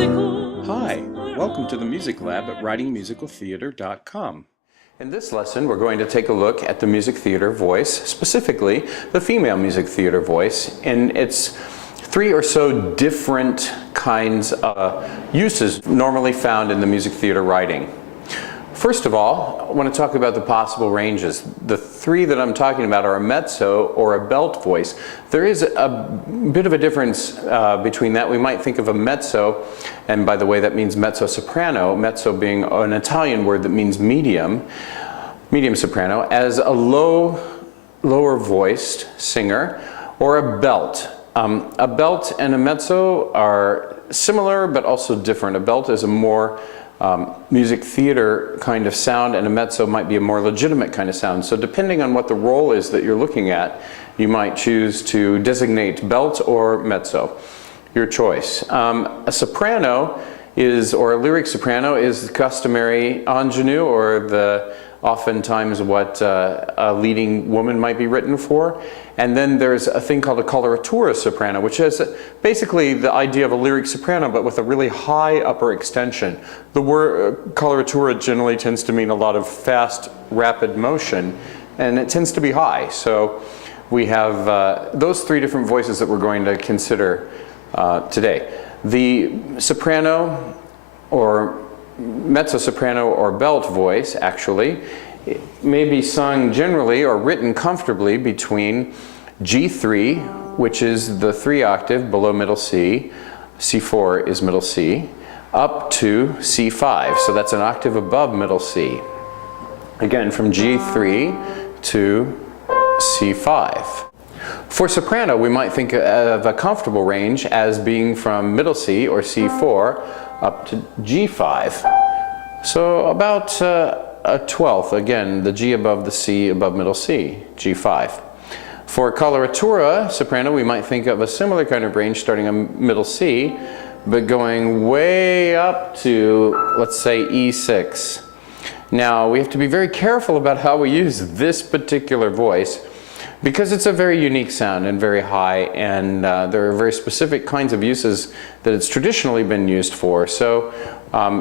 Hi, welcome to the Music Lab at writingmusicaltheater.com. In this lesson, we're going to take a look at the music theater voice, specifically the female music theater voice, in its 3 or so different kinds of uses normally found in the music theater writing. First of all, I want to talk about the possible ranges. The 3 that I'm talking about are a mezzo or a belt voice. There is a bit of a difference between that. We might think of a mezzo, and by the way, that means mezzo-soprano, mezzo being an Italian word that means medium soprano, as a lower voiced singer, or a belt. A belt and a mezzo are similar but also different. A belt is a more music theater kind of sound, and a mezzo might be a more legitimate kind of sound. So depending on what the role is that you're looking at, you might choose to designate belt or mezzo. Your choice. A soprano is, or a lyric soprano, is the customary ingenue, or the oftentimes what a leading woman might be written for. And then there's a thing called a coloratura soprano, which is basically the idea of a lyric soprano but with a really high upper extension. The word coloratura generally tends to mean a lot of fast, rapid motion, and it tends to be high. So we have those 3 different voices that we're going to consider today. The soprano, or mezzo-soprano or belt voice, actually, it may be sung generally or written comfortably between G3, which is the 3 octave below middle C, C4 is middle C, up to C5, so that's an octave above middle C. Again, from G3 to C5. For soprano, we might think of a comfortable range as being from middle C, or C4, up to G5. So about a 12th, again, the G above the C above middle C, G5. For coloratura soprano, we might think of a similar kind of range starting on middle C, but going way up to, let's say, E6. Now, we have to be very careful about how we use this particular voice, because it's a very unique sound and very high, and there are very specific kinds of uses that it's traditionally been used for. So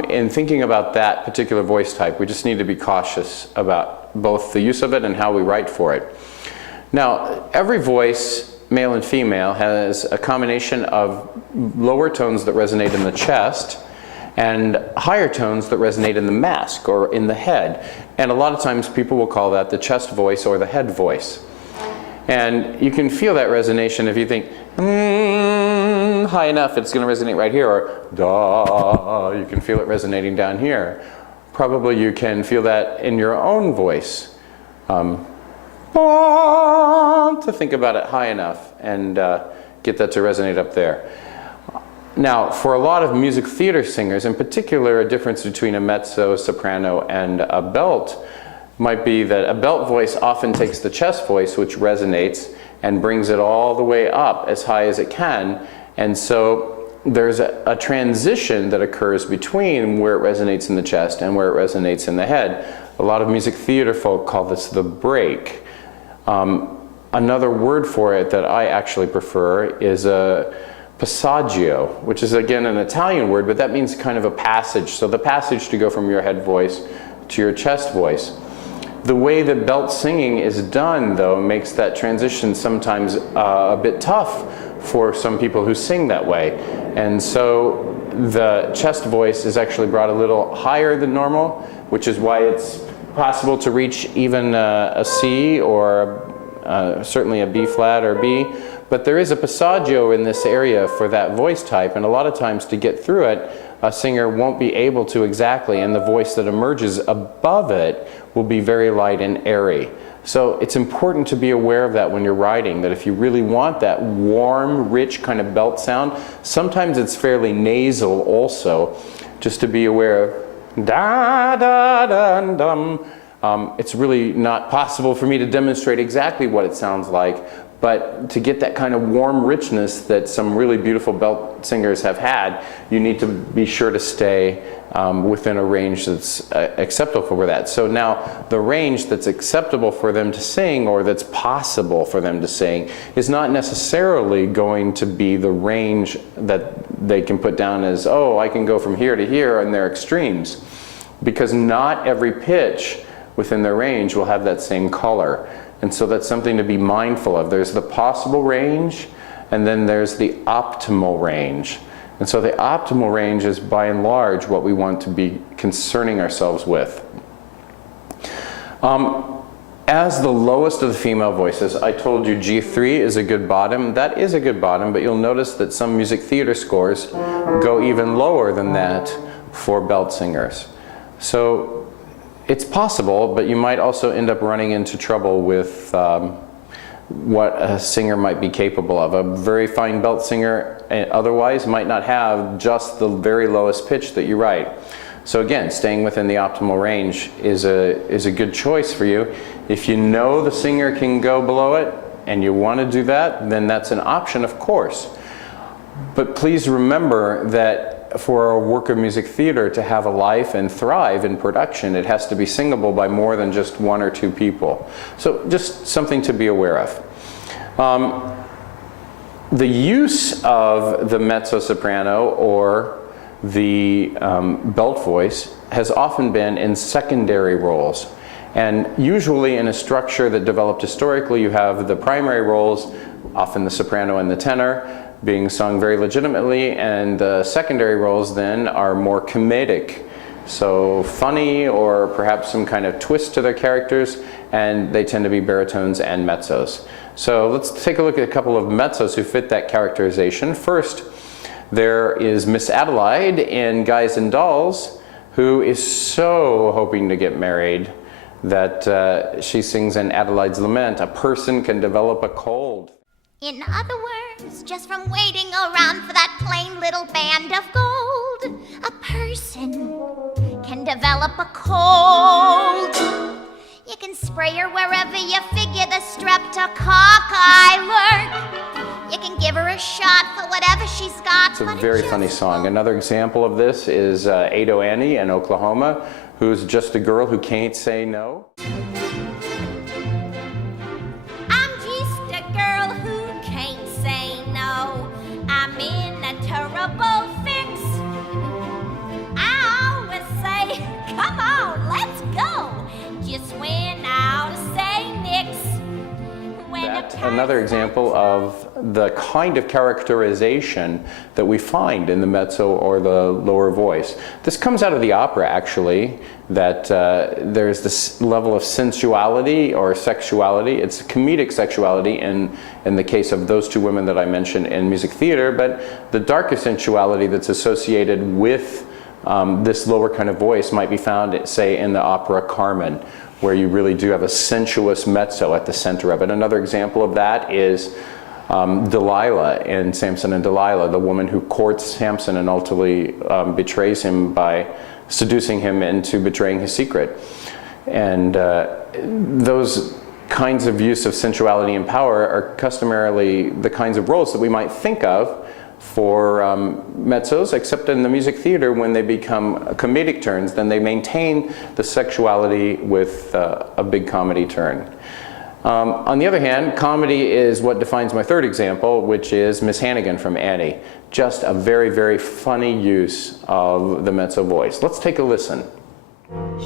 in thinking about that particular voice type, we just need to be cautious about both the use of it and how we write for it. Now, every voice, male and female, has a combination of lower tones that resonate in the chest and higher tones that resonate in the mask or in the head. And a lot of times people will call that the chest voice or the head voice. And you can feel that resonation if you think, high enough, it's going to resonate right here, or da, you can feel it resonating down here. Probably you can feel that in your own voice. To think about it high enough and get that to resonate up there. Now, for a lot of music theater singers, in particular, a difference between a mezzo, soprano, and a belt might be that a belt voice often takes the chest voice, which resonates, and brings it all the way up as high as it can. And so there's a transition that occurs between where it resonates in the chest and where it resonates in the head. A lot of music theater folk call this the break. Another word for it that I actually prefer is a passaggio, which is again an Italian word, but that means kind of a passage. So the passage to go from your head voice to your chest voice. The way that belt singing is done, though, makes that transition sometimes a bit tough for some people who sing that way. And so the chest voice is actually brought a little higher than normal, which is why it's possible to reach even a C or certainly a B flat or B. But there is a passaggio in this area for that voice type, and a lot of times to get through it, a singer won't be able to exactly, and the voice that emerges above it will be very light and airy. So it's important to be aware of that when you're writing, that if you really want that warm, rich kind of belt sound, sometimes it's fairly nasal also, just to be aware of da da da dum. It's really not possible for me to demonstrate exactly what it sounds like, But to get that kind of warm richness that some really beautiful belt singers have had, you need to be sure to stay within a range that's acceptable for that. So now the range that's acceptable for them to sing, or that's possible for them to sing, is not necessarily going to be the range that they can put down as, oh, I can go from here to here in their extremes, because not every pitch within their range will have that same color. And so that's something to be mindful of. There's the possible range, and then there's the optimal range. And so the optimal range is by and large what we want to be concerning ourselves with. As the lowest of the female voices, I told you G3 is a good bottom. That is a good bottom, but you'll notice that some music theater scores go even lower than that for belt singers. So it's possible, but you might also end up running into trouble with what a singer might be capable of. A very fine belt singer otherwise might not have just the very lowest pitch that you write. So again, staying within the optimal range is a good choice for you. If you know the singer can go below it and you want to do that, then that's an option, of course. But please remember that for a work of music theater to have a life and thrive in production, it has to be singable by more than just one or two people. So just something to be aware of. The use of the mezzo-soprano or the belt voice has often been in secondary roles. And usually in a structure that developed historically, you have the primary roles, often the soprano and the tenor, being sung very legitimately, and the secondary roles then are more comedic. So funny, or perhaps some kind of twist to their characters, and they tend to be baritones and mezzos. So let's take a look at a couple of mezzos who fit that characterization. First, there is Miss Adelaide in Guys and Dolls, who is so hoping to get married that she sings in Adelaide's Lament, a person can develop a cold. In other words, just from waiting around for that plain little band of gold, a person can develop a cold. You can spray her wherever you figure the streptococci lurk. You can give her a shot for whatever she's got. It's a very funny song. Another example of this is Ado Annie in Oklahoma, who's just a girl who can't say no. Another example of the kind of characterization that we find in the mezzo or the lower voice. This comes out of the opera, actually, that there's this level of sensuality or sexuality. It's comedic sexuality in the case of those two women that I mentioned in music theater, but the darker sensuality that's associated with this lower kind of voice might be found, say, in the opera Carmen, where you really do have a sensuous mezzo at the center of it. Another example of that is Delilah in Samson and Delilah, the woman who courts Samson and ultimately betrays him by seducing him into betraying his secret. And those kinds of use of sensuality and power are customarily the kinds of roles that we might think of for mezzos, except in the music theater, when they become comedic turns, then they maintain the sexuality with a big comedy turn. On the other hand, comedy is what defines my third example, which is Miss Hannigan from Annie. Just a very, very funny use of the mezzo voice. Let's take a listen.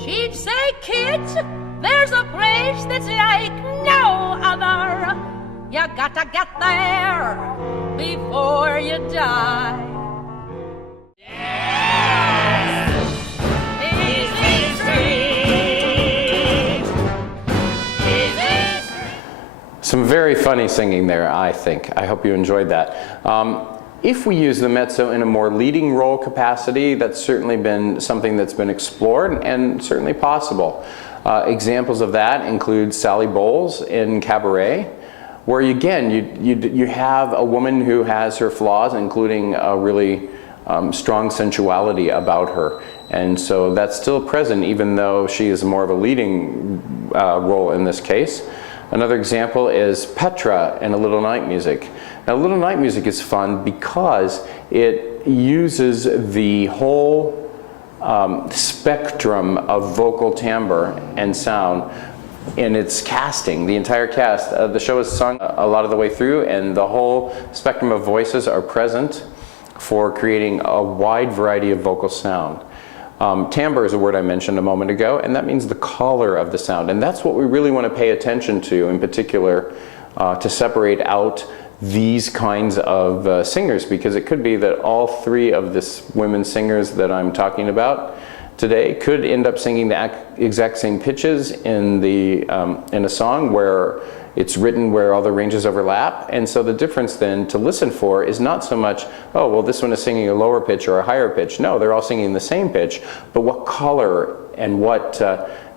She'd say, kids, there's a place that's like no other. You gotta get there before you die. Yes! Easy street. Easy street. Some very funny singing there, I think. I hope you enjoyed that. If we use the mezzo in a more leading role capacity, that's certainly been something that's been explored and certainly possible. Examples of that include Sally Bowles in Cabaret, where again, you have a woman who has her flaws, including a really strong sensuality about her. And so that's still present, even though she is more of a leading role in this case. Another example is Petra in A Little Night Music. Now, Little Night Music is fun because it uses the whole spectrum of vocal timbre and sound in its casting. The entire cast, the show is sung a lot of the way through, and the whole spectrum of voices are present for creating a wide variety of vocal sound. Timbre is a word I mentioned a moment ago, and that means the color of the sound. And that's what we really want to pay attention to in particular to separate out these kinds of singers, because it could be that all three of these women singers that I'm talking about today could end up singing the exact same pitches in a song where it's written where all the ranges overlap. And so the difference then to listen for is not so much, oh, well, this one is singing a lower pitch or a higher pitch. No, they're all singing the same pitch, but what color and what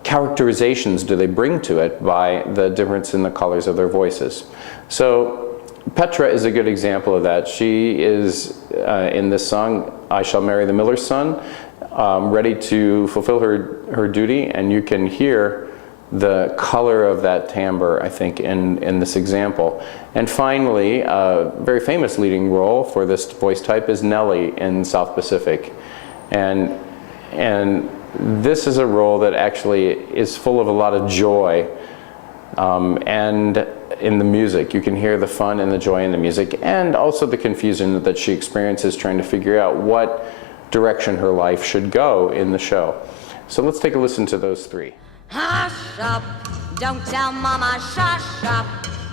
characterizations do they bring to it by the difference in the colors of their voices. So Petra is a good example of that. She is, in this song, I Shall Marry the Miller's Son, ready to fulfill her duty, and you can hear the color of that timbre, I think, in this example. And finally, a very famous leading role for this voice type is Nellie in South Pacific. And this is a role that actually is full of a lot of joy, and in the music. You can hear the fun and the joy in the music, and also the confusion that she experiences trying to figure out what direction her life should go in the show. So let's take a listen to those three. Hush up, don't tell mama, shush up.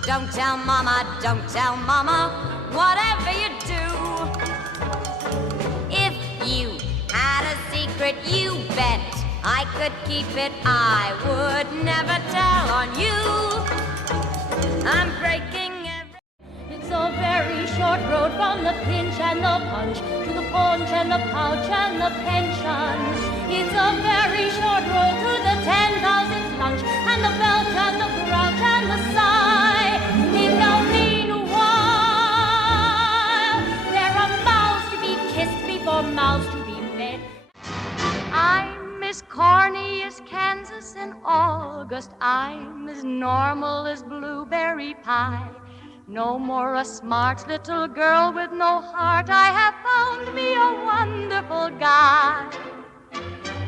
Don't tell mama, whatever you do. If you had a secret, you bet I could keep it, I would never tell on you. I'm breaking every... It's a very short road from the pinch and the punch to the paunch and the pouch and the pension. It's a very short road to the 10,000th lunch and the belch and the grouch and the sigh. In the meanwhile, there are mouths to be kissed before mouths to be fed. I'm as corny as Kansas in August. I'm as normal as blueberry pie. No more a smart little girl with no heart. I have found me a wonderful guy.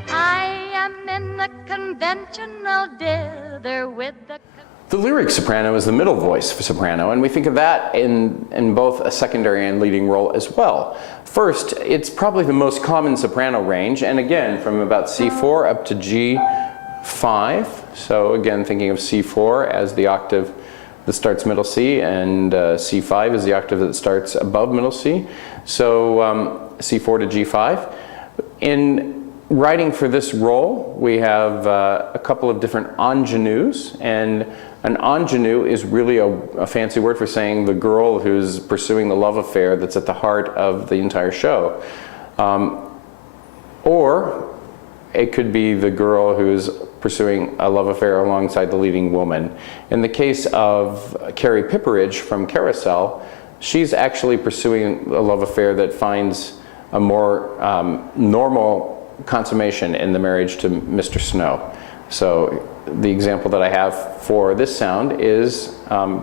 I am in the conventional dither with the... The lyric soprano is the middle voice for soprano, and we think of that in both a secondary and leading role as well. First, it's probably the most common soprano range, and again, from about C4 up to G5. So again, thinking of C4 as the octave that starts middle C, and C5 is the octave that starts above middle C. So C4 to G5. In writing for this role, we have a couple of different ingenues, and an ingenue is really a fancy word for saying the girl who's pursuing the love affair that's at the heart of the entire show. Or it could be the girl who's pursuing a love affair alongside the leading woman. In the case of Carrie Pipperidge from Carousel, she's actually pursuing a love affair that finds a more normal consummation in the marriage to Mr. Snow. So the example that I have for this sound is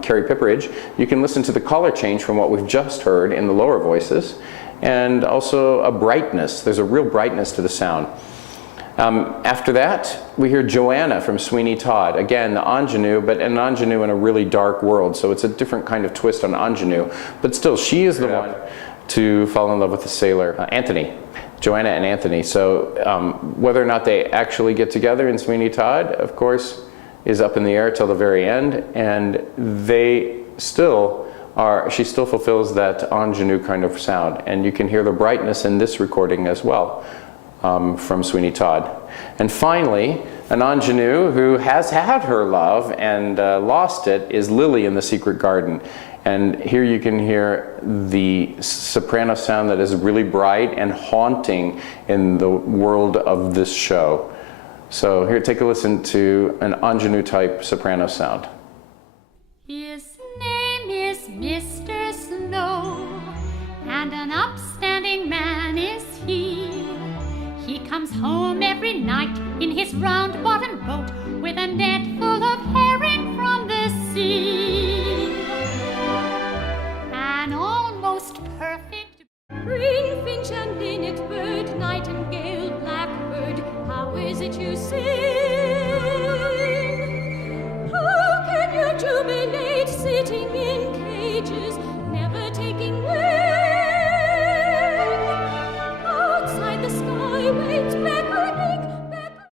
Carrie Pipperidge. You can listen to the color change from what we've just heard in the lower voices, and also a brightness. There's a real brightness to the sound. After that, we hear Joanna from Sweeney Todd. Again, the ingenue, but an ingenue in a really dark world, so it's a different kind of twist on ingenue. But still, she is the one to fall in love with the sailor, Anthony. Joanna and Anthony. So whether or not they actually get together in Sweeney Todd, of course, is up in the air till the very end, and she still fulfills that ingenue kind of sound. And you can hear the brightness in this recording as well. From Sweeney Todd. And finally, an ingenue who has had her love and lost it is Lily in The Secret Garden. And here you can hear the soprano sound that is really bright and haunting in the world of this show. So here, take a listen to an ingenue type soprano sound. His name is Mr. Snow, and an upstanding man is he. He comes home every night in his round-bottomed boat with a net full of herring from the sea. nightingale, blackbird, how is it you sing? How can you jubilate sitting in cages, never taking wing? Outside the sky waits beckoning,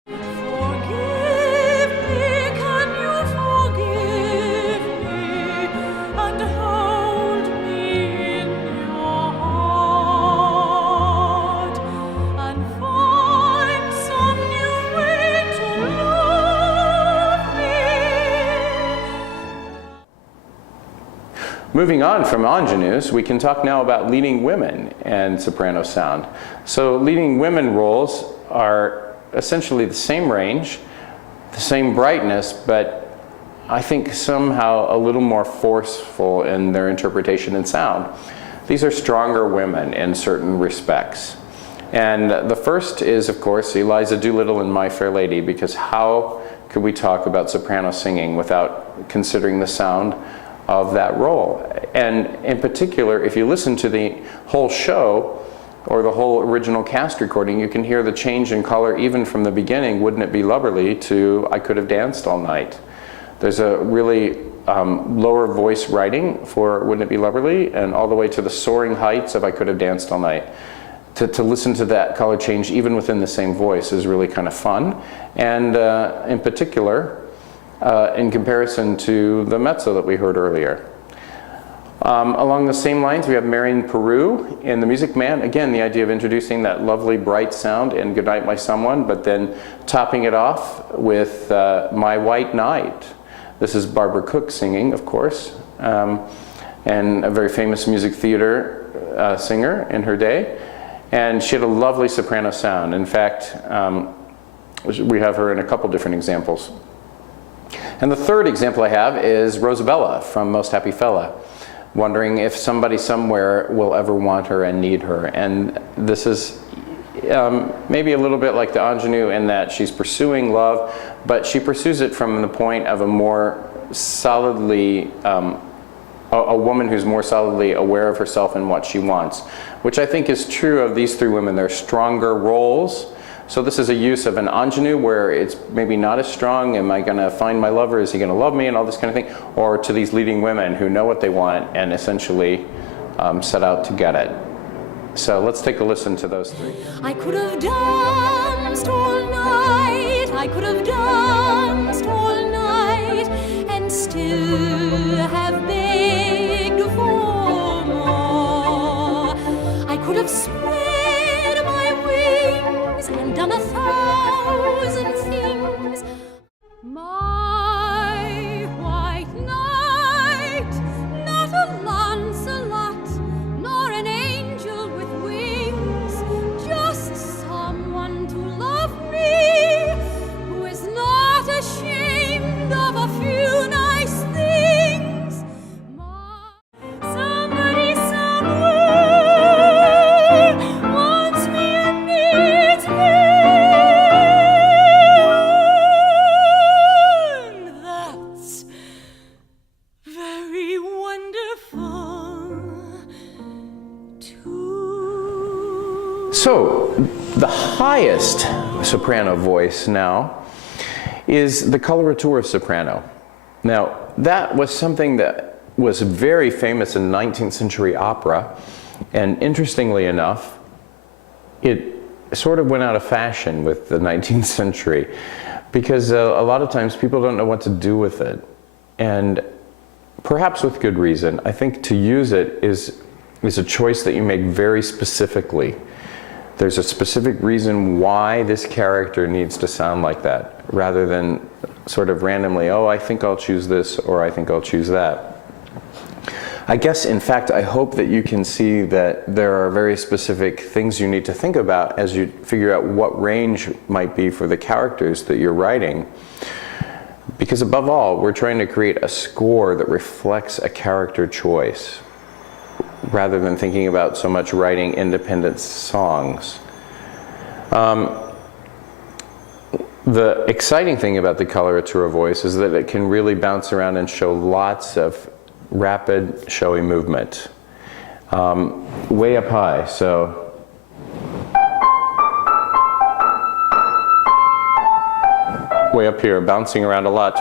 forgive me, can you forgive me, and hold me in your heart, and find some new way to love me. Moving on from ingenues, we can talk now about leading women and soprano sound. So leading women roles are essentially the same range, the same brightness, but I think somehow a little more forceful in their interpretation and sound. These are stronger women in certain respects. And the first is, of course, Eliza Doolittle in My Fair Lady, because how could we talk about soprano singing without considering the sound of that role? And in particular, if you listen to the whole show or the whole original cast recording, you can hear the change in color even from the beginning, Wouldn't It Be Lovely, to I Could Have Danced All Night. There's a really lower voice writing for Wouldn't It Be Lovely, and all the way to the soaring heights of I Could Have Danced All Night. To listen to that color change even within the same voice is really kind of fun. And in particular, in comparison to the mezzo that we heard earlier. Along the same lines, we have Marion Peru in The Music Man. Again, the idea of introducing that lovely bright sound in Goodnight My Someone, but then topping it off with My White Knight. This is Barbara Cook singing, of course, and a very famous music theater singer in her day. And she had a lovely soprano sound. In fact, we have her in a couple different examples. And the third example I have is Rosabella from Most Happy Fella, wondering if somebody somewhere will ever want her and need her. And this is maybe a little bit like the ingenue in that she's pursuing love, but she pursues it from the point of a more solidly, a woman who's more solidly aware of herself and what she wants, which I think is true of these three women. They're stronger roles. So this is a use of an ingenue where it's maybe not as strong. Am I going to find my lover? Is he going to love me? And all this kind of thing. Or to these leading women who know what they want and essentially set out to get it. So let's take a listen to those three. I could have danced all night, I could have danced all night, and still have begged for more. I could have spread my wings and done 1,000 things. My white knight, not a Lancelot, nor an angel with wings, just someone to love me, who is not ashamed of a few nice things. Somebody somewhere wants me and needs me. That's very wonderful too. So the highest soprano voice now is the coloratura soprano. Now that was something that was very famous in 19th century opera, and interestingly enough, it sort of went out of fashion with the 19th century because a lot of times people don't know what to do with it, and perhaps with good reason. I think to use it is a choice that you make very specifically. There's a specific reason why this character needs to sound like that, rather than sort of randomly, oh, I think I'll choose this, or I think I'll choose that. I guess, in fact, I hope that you can see that there are very specific things you need to think about as you figure out what range might be for the characters that you're writing. Because above all, we're trying to create a score that reflects a character choice, rather than thinking about so much writing independent songs. The exciting thing about the coloratura voice is that it can really bounce around and show lots of rapid, showy movement. Way up high, so way up here, bouncing around a lot.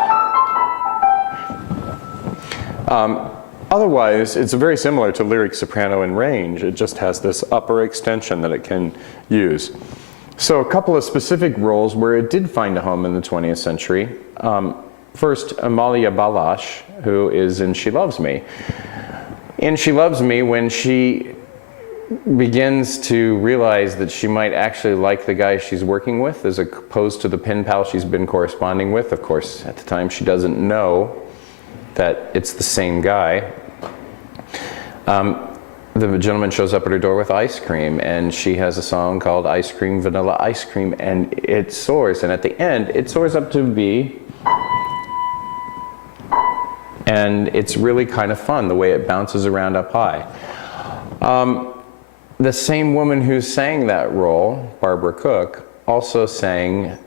Otherwise, it's very similar to lyric soprano in range. It just has this upper extension that it can use. So a couple of specific roles where it did find a home in the 20th century. First, Amalia Balash, who is in She Loves Me. In She Loves Me, when she begins to realize that she might actually like the guy she's working with as opposed to the pen pal she's been corresponding with. Of course, at the time she doesn't know that it's the same guy. The gentleman shows up at her door with ice cream, and she has a song called Ice Cream, Vanilla Ice Cream, and it soars, and at the end it soars up to B, and it's really kind of fun the way it bounces around up high. The same woman who sang that role, Barbara Cook, also sang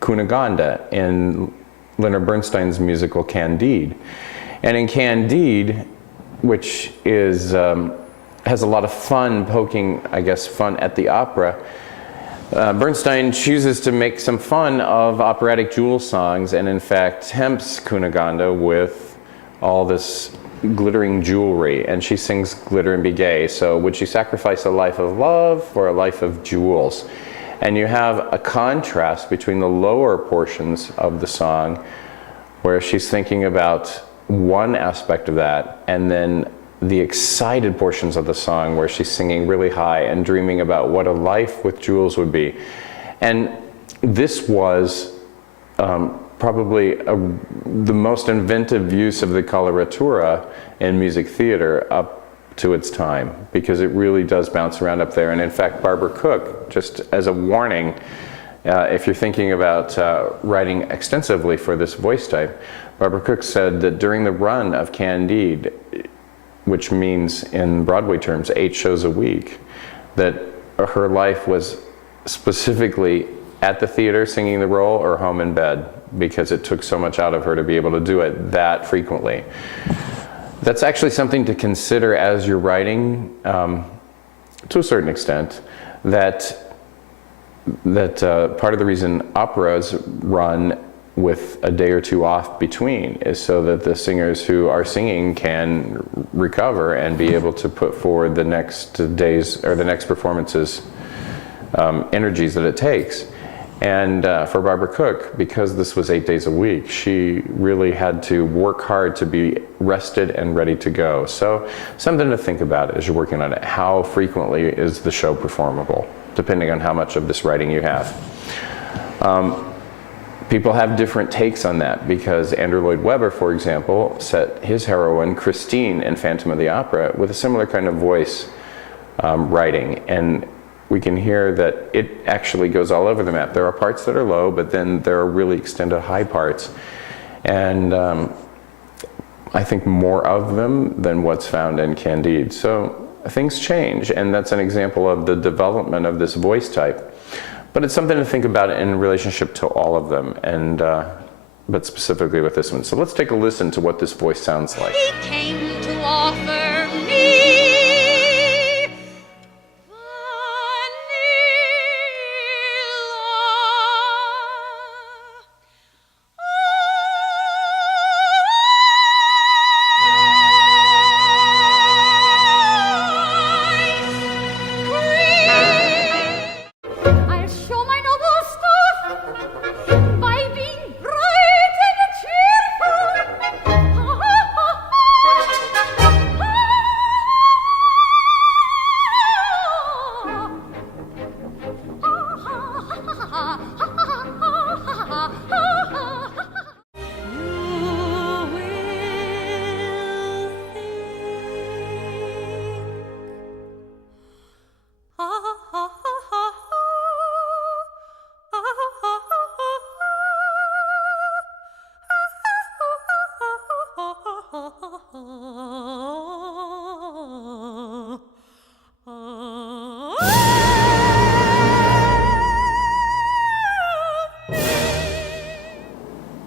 Cunegonde in Leonard Bernstein's musical Candide. And in Candide, which is, has a lot of fun, poking, I guess, fun at the opera, Bernstein chooses to make some fun of operatic jewel songs, and in fact tempts Cunegonde with all this glittering jewelry, and she sings Glitter and Be Gay. So would she sacrifice a life of love for a life of jewels? And you have a contrast between the lower portions of the song where she's thinking about one aspect of that, and then the excited portions of the song where she's singing really high and dreaming about what a life with jewels would be. And this was probably the most inventive use of the coloratura in music theater up to its time, because it really does bounce around up there. And in fact, Barbara Cook, just as a warning, if you're thinking about writing extensively for this voice type, Barbara Cook said that during the run of Candide, which means in Broadway terms 8 shows a week, that her life was specifically at the theater singing the role or home in bed, because it took so much out of her to be able to do it that frequently. That's actually something to consider as you're writing, to a certain extent, that part of the reason operas run with a day or two off between is so that the singers who are singing can recover and be able to put forward the next days or the next performance's energies that it takes. And for Barbara Cook, because this was 8 days a week, she really had to work hard to be rested and ready to go. So something to think about as you're working on it. How frequently is the show performable, depending on how much of this writing you have. People have different takes on that, because Andrew Lloyd Webber, for example, set his heroine, Christine, in Phantom of the Opera with a similar kind of voice writing. And we can hear that it actually goes all over the map. There are parts that are low, but then there are really extended high parts. And I think more of them than what's found in Candide. So things change, and that's an example of the development of this voice type. But it's something to think about in relationship to all of them, and but specifically with this one. So let's take a listen to what this voice sounds like. He came to offer me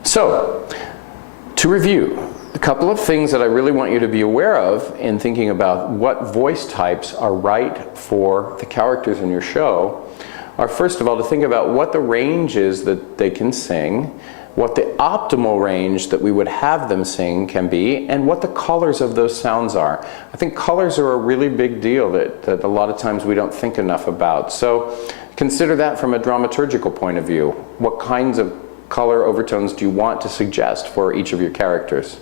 So, to review, a couple of things that I really want you to be aware of in thinking about what voice types are right for the characters in your show. are first of all to think about what the range is that they can sing, what the optimal range that we would have them sing can be, and what the colors of those sounds are. I think colors are a really big deal that a lot of times we don't think enough about. So consider that from a dramaturgical point of view. What kinds of color overtones do you want to suggest for each of your characters?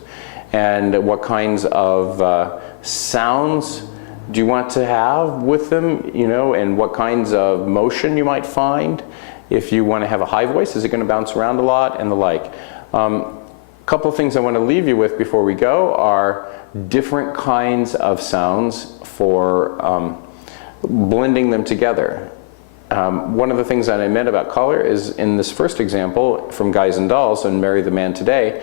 And what kinds of sounds do you want to have with them, you know, and what kinds of motion you might find? If you want to have a high voice, is it going to bounce around a lot, and the like. A couple of things I want to leave you with before we go are different kinds of sounds for blending them together. One of the things that I meant about color is in this first example from Guys and Dolls and Marry the Man Today,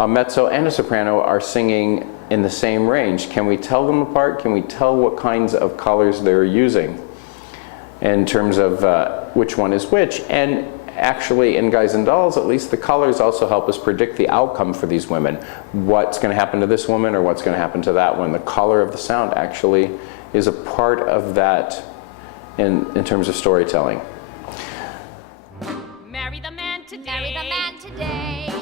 a mezzo and a soprano are singing in the same range. Can we tell them apart? Can we tell what kinds of colors they're using in terms of which one is which? And actually in Guys and Dolls, at least, the colors also help us predict the outcome for these women. What's going to happen to this woman or what's going to happen to that one. The color of the sound actually is a part of that in terms of storytelling. Marry the man today. Marry the man today.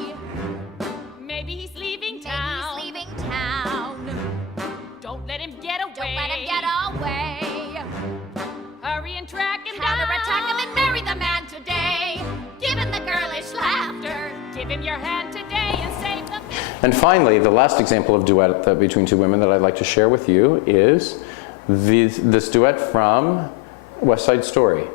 Maybe he's leaving town. Maybe he's leaving town. Don't let him get away. Don't let him get away. Hurry and track him down. Counterattack him and marry the man today. Give him the girlish laughter. Give him your hand today and save the... And finally, the last example of duet between two women that I'd like to share with you is this duet from West Side Story.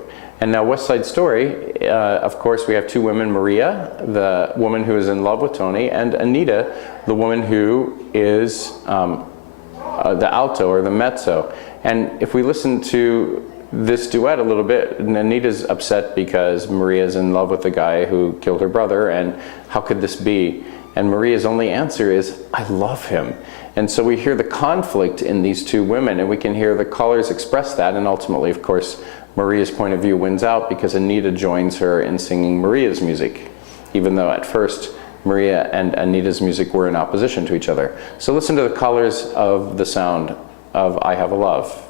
And now West Side Story, of course, we have two women, Maria, the woman who is in love with Tony, and Anita, the woman who is the alto or the mezzo. And if we listen to this duet a little bit, Anita's upset because Maria's in love with the guy who killed her brother, and how could this be? And Maria's only answer is, I love him. And so we hear the conflict in these two women, and we can hear the colors express that, and ultimately, of course, Maria's point of view wins out because Anita joins her in singing Maria's music, even though at first Maria and Anita's music were in opposition to each other. So listen to the colors of the sound of I Have a Love.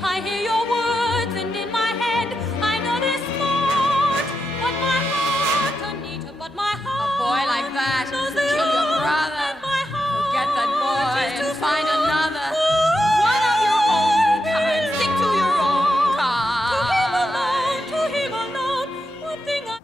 I hear your words and in my head I know they're smart, but my heart, Anita, but my heart. A boy like that knows could they kill your are, brother. and my heart Forget that boy is and too find far another. away. One of your own kind. Stick to your own kind. To him alone, one thing I...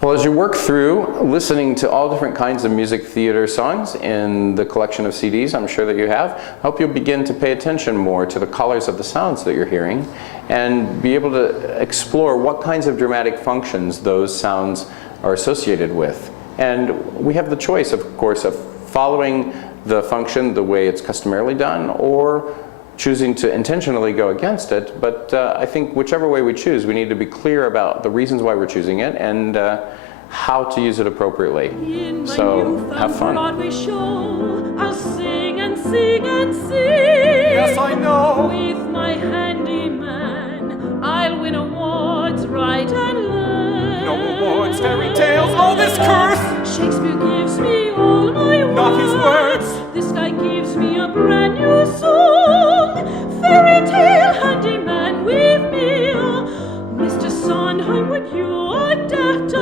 Well, as you work through listening to all different kinds of music theater songs in the collection of CDs I'm sure that you have, I hope you'll begin to pay attention more to the colors of the sounds that you're hearing and be able to explore what kinds of dramatic functions those sounds are associated with. And we have the choice, of course, of following the function the way it's customarily done or choosing to intentionally go against it, but I think whichever way we choose, we need to be clear about the reasons why we're choosing it and how to use it appropriately. So have fun. Broadway show, I'll sing and sing and sing. Yes, I know. With my handyman, I'll win awards right and left. No awards, fairy tales, all this curse. Shakespeare gives me all my words. Not his words. This guy gives me a brand new song. Fairy tale handyman with me. Mr. Sondheim, would you adapt